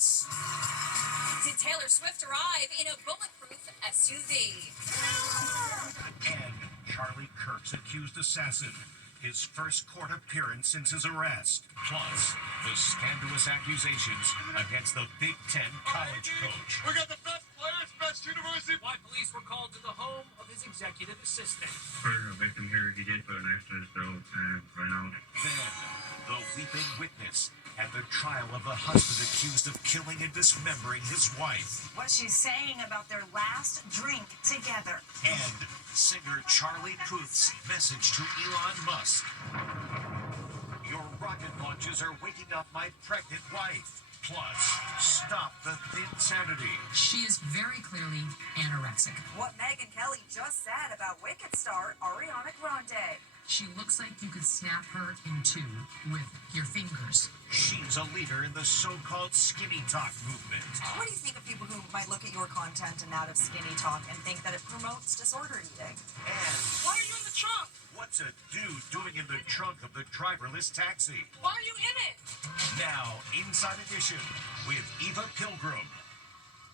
Plus. Did Taylor Swift arrive in a bulletproof SUV? And Charlie Kirk's accused assassin. His first court appearance since his arrest. Plus, the scandalous accusations against the Big Ten college coach. We got the best players, best university. Why police were called to the home of his executive assistant. For a victim here, he did put a knife to his throat and ran out. Then, the weeping witness at the trial of the husband accused of killing and dismembering his wife. What she's saying about their last drink together. And singer Charlie Puth's message to Elon Musk. Your rocket launches are waking up my pregnant wife. Plus, stop the insanity. She is very clearly anorexic. What Megyn Kelly just said about Wicked star Ariana Grande. She looks like you could snap her in two with your fingers. She's a leader in the so-called skinny talk movement. What do you think of people who might look at your content and that of skinny talk and think that it promotes disordered eating? And Why are you in the trunk? what's a dude doing in the trunk of the driverless taxi? Why are you in it? Now, Inside Edition with Eva Pilgrim.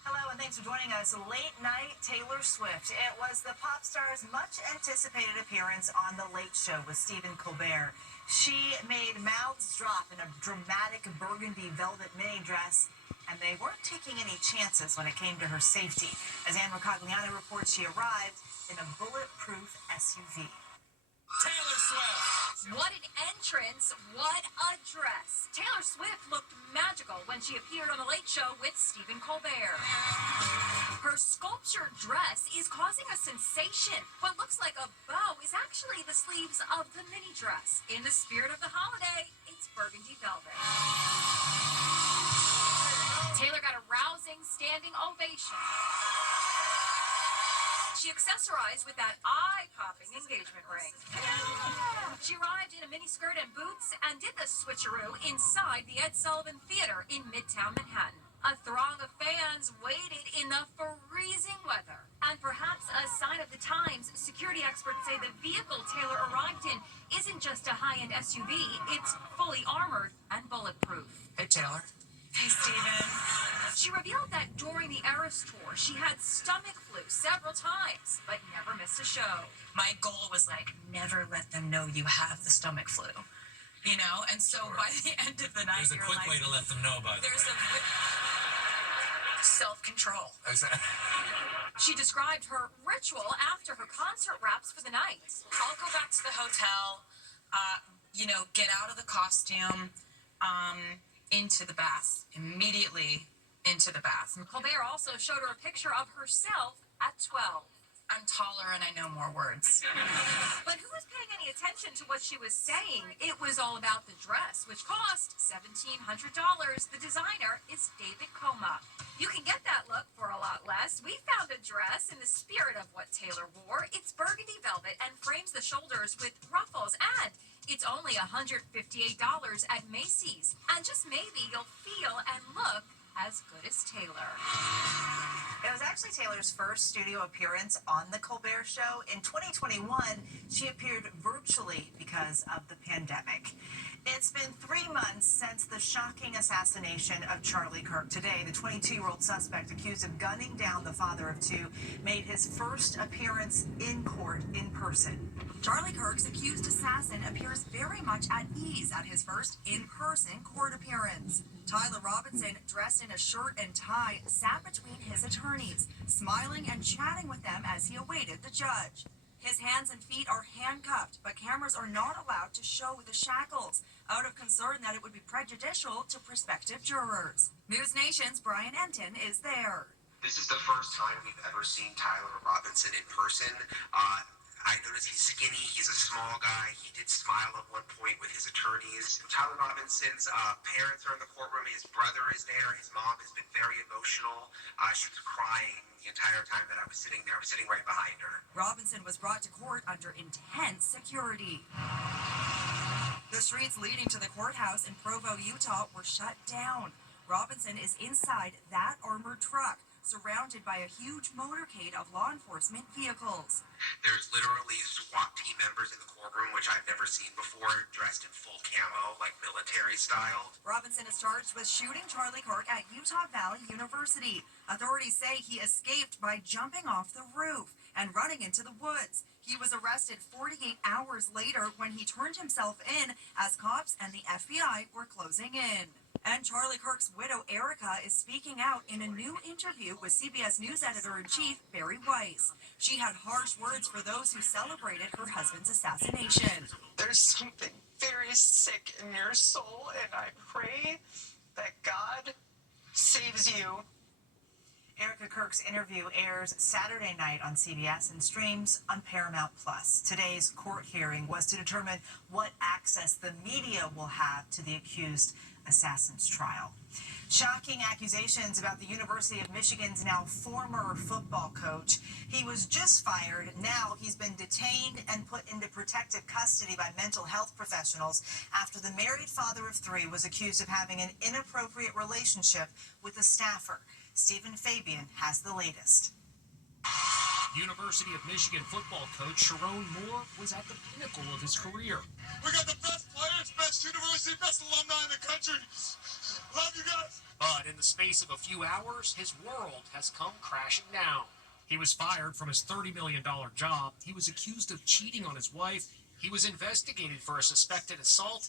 Hello, and thanks for joining us. Late night Taylor Swift. It was the pop star's much anticipated appearance on The Late Show with Stephen Colbert. She made mouths drop in a dramatic burgundy velvet mini dress, and they weren't taking any chances when it came to her safety. As Anne Mercogliano reports, she arrived in a bulletproof SUV. Taylor Swift. What an entrance, what a dress. Taylor Swift looked magical when she appeared on The Late Show with Stephen Colbert. Her sculptured dress is causing a sensation. What looks like a bow is actually the sleeves of the mini dress. In the spirit of the holiday, it's burgundy velvet. Taylor got a rousing standing ovation. She accessorized with that eye-popping engagement ring. She arrived in a miniskirt and boots and did the switcheroo inside the Ed Sullivan Theater in Midtown Manhattan. A throng of fans waited in the freezing weather. And perhaps a sign of the times, security experts say the vehicle Taylor arrived in isn't just a high-end SUV, it's fully armored and bulletproof. Hey, Taylor. Hey, Stephen. She revealed that during the Eras tour, she had stomach flu several times, but never missed a show. My goal was never let them know you have the stomach flu. You know, and so by the end of the night, There's a quick way to let them know, by the way. There's a self-control. She described her ritual after her concert wraps for the night. I'll go back to the hotel, get out of the costume, into the bath, immediately into the bath. Colbert also showed her a picture of herself at 12. I'm taller and I know more words. But who was paying any attention to what she was saying? It was all about the dress, which cost $1,700. The designer is David Coma. You can get that look for a lot less. We found a dress in the spirit of what Taylor wore. It's burgundy velvet and frames the shoulders with ruffles, and it's only $158 at Macy's. And just maybe you'll feel and look as good as Taylor. It was actually Taylor's first studio appearance on The Colbert Show. In 2021, she appeared virtually because of the pandemic. It's been 3 months since the shocking assassination of Charlie Kirk. Today, the 22-year-old suspect accused of gunning down the father of two made his first appearance in court in person. Charlie Kirk's accused assassin appears very much at ease at his first in-person court appearance. Tyler Robinson, dressed in a shirt and tie, sat between his attorneys, smiling and chatting with them as he awaited the judge. His hands and feet are handcuffed, but cameras are not allowed to show the shackles, out of concern that it would be prejudicial to prospective jurors. News Nation's Brian Enton is there. This is the first time we've ever seen Tyler Robinson in person. I noticed he's skinny, he's a small guy. He did smile at one point with his attorneys. Tyler Robinson's parents are in the courtroom. His brother is there. His mom has been very emotional. She was crying the entire time that I was sitting there. I was sitting right behind her. Robinson was brought to court under intense security. The streets leading to the courthouse in Provo, Utah were shut down. Robinson is inside that armored truck, surrounded by a huge motorcade of law enforcement vehicles. There's literally SWAT team members in the courtroom, which I've never seen before, dressed in full camo, like military style. Robinson is charged with shooting Charlie Kirk at Utah Valley University. Authorities say he escaped by jumping off the roof and running into the woods. He was arrested 48 hours later when he turned himself in as cops and the FBI were closing in. And Charlie Kirk's widow, Erica, is speaking out in a new interview with CBS News editor-in-chief Barry Weiss. She had harsh words for those who celebrated her husband's assassination. There's something very sick in your soul, and I pray that God saves you. Erica Kirk's interview airs Saturday night on CBS and streams on Paramount Plus. Today's court hearing was to determine what access the media will have to the accused assassin's trial. Shocking accusations about the University of Michigan's now former football coach. He was just fired. Now he's been detained and put into protective custody by mental health professionals after the married father of three was accused of having an inappropriate relationship with a staffer. Stephen Fabian has the latest. University of Michigan football coach Sharon Moore was at the pinnacle of his career. We got the best players, best university, best alumni in the country. Love you guys. But in the space of a few hours, his world has come crashing down. He was fired from his $30 million job. He was accused of cheating on his wife. He was investigated for a suspected assault,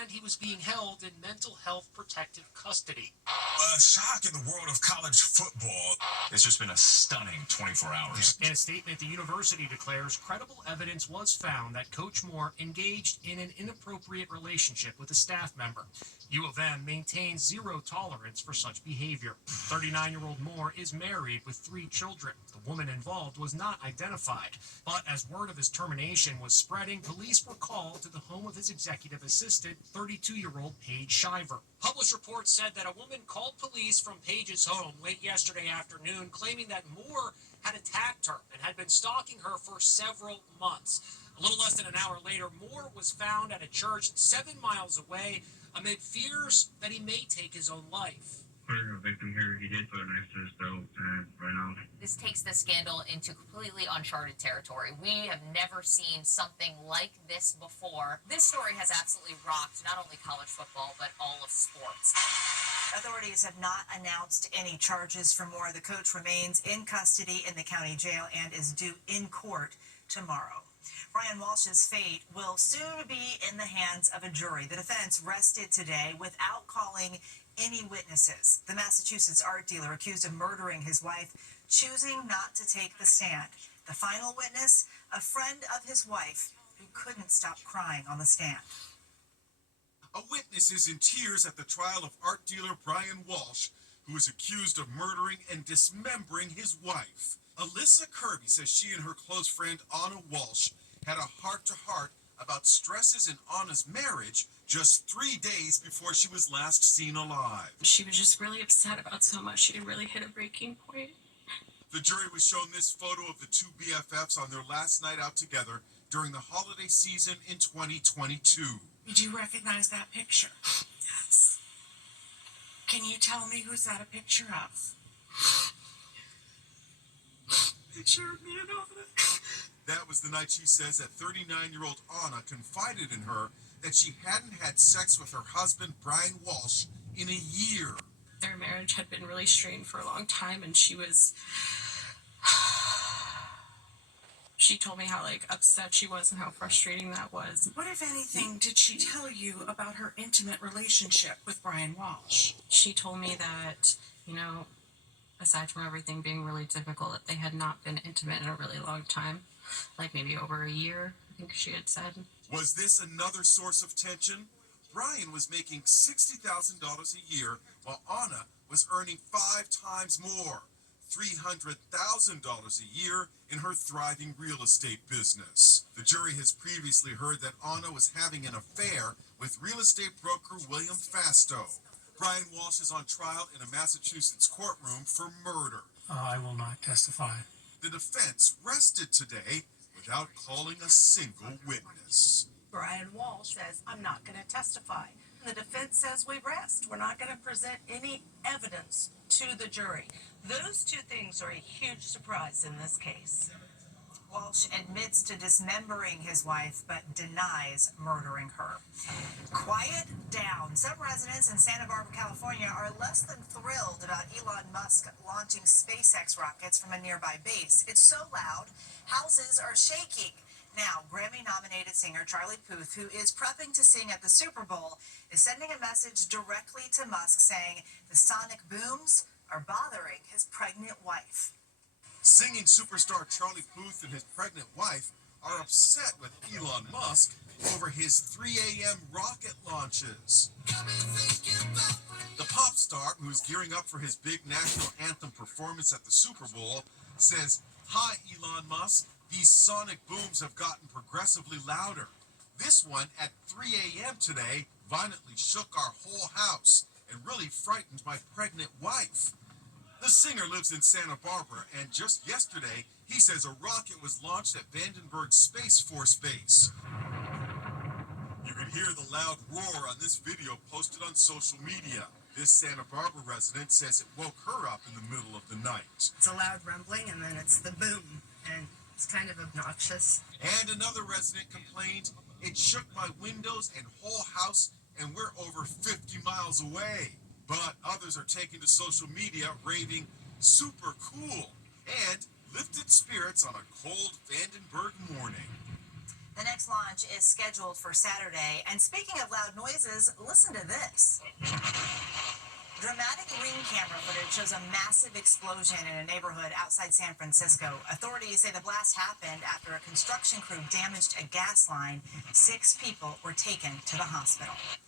and he was being held in mental health protective custody. A shock in the world of college football. It's just been a stunning 24 hours. In a statement, the university declares credible evidence was found that Coach Moore engaged in an inappropriate relationship with a staff member. U of M maintains zero tolerance for such behavior. 39-year-old Moore is married with 3 children. The woman involved was not identified, but as word of his termination was spreading, police were called to the home of his executive assistant, 32-year-old Paige Shiver. Published reports said that a woman called police from Paige's home late yesterday afternoon, claiming that Moore had attacked her and had been stalking her for several months. A little less than an hour later, Moore was found at a church 7 miles away amid fears that he may take his own life. For a victim here, he did put a knife to his throat and ran off. This takes the scandal into completely uncharted territory. We have never seen something like this before. This story has absolutely rocked not only college football, but all of sports. Authorities have not announced any charges for Moore. The coach remains in custody in the county jail and is due in court tomorrow. Brian Walsh's fate will soon be in the hands of a jury. The defense rested today without calling any witnesses. The Massachusetts art dealer accused of murdering his wife, choosing not to take the stand. The final witness, a friend of his wife who couldn't stop crying on the stand. A witness is in tears at the trial of art dealer Brian Walsh, who is accused of murdering and dismembering his wife. Alyssa Kirby says she and her close friend Anna Walsh had a heart-to-heart about stresses in Anna's marriage just 3 days before she was last seen alive. She was just really upset about so much. She really hit a breaking point. The jury was shown this photo of the two BFFs on their last night out together during the holiday season in 2022. Did you recognize that picture? Yes. Can you tell me who's that a picture of? Picture of me and Anna. That was the night she says that 39-year-old Anna confided in her that she hadn't had sex with her husband, Brian Walsh, in a year. Their marriage had been really strained for a long time, and she told me how, upset she was and how frustrating that was. What, if anything, did she tell you about her intimate relationship with Brian Walsh? She told me that, aside from everything being really difficult, that they had not been intimate in a really long time. Maybe over a year, I think she had said. Was this another source of tension? Brian was making $60,000 a year, while Anna was earning 5 times more, $300,000 a year in her thriving real estate business. The jury has previously heard that Anna was having an affair with real estate broker William Fasto. Brian Walsh is on trial in a Massachusetts courtroom for murder. I will not testify. The defense rested today without calling a single witness. Brian Walsh says, I'm not going to testify. and the defense says we rest. We're not going to present any evidence to the jury. Those two things are a huge surprise in this case. Walsh admits to dismembering his wife, but denies murdering her. Quiet down. Some residents in Santa Barbara, California are less than thrilled about Elon Musk launching SpaceX rockets from a nearby base. It's so loud, houses are shaking. Now, Grammy-nominated singer Charlie Puth, who is prepping to sing at the Super Bowl, is sending a message directly to Musk saying the sonic booms are bothering his pregnant wife. Singing superstar Charlie Puth and his pregnant wife are upset with Elon Musk over his 3 a.m. rocket launches. The pop star, who's gearing up for his big national anthem performance at the Super Bowl, says, "Hi, Elon Musk. These sonic booms have gotten progressively louder. This one at 3 a.m. today violently shook our whole house and really frightened my pregnant wife." The singer lives in Santa Barbara, and just yesterday, he says a rocket was launched at Vandenberg Space Force Base. You can hear the loud roar on this video posted on social media. This Santa Barbara resident says it woke her up in the middle of the night. It's a loud rumbling, and then it's the boom, and it's kind of obnoxious. And another resident complained, "It shook my windows and whole house, and we're over 50 miles away." But others are taking to social media raving super cool and lifted spirits on a cold Vandenberg morning. The next launch is scheduled for Saturday. And speaking of loud noises, listen to this. Dramatic Ring camera footage shows a massive explosion in a neighborhood outside San Francisco. Authorities say the blast happened after a construction crew damaged a gas line. 6 people were taken to the hospital.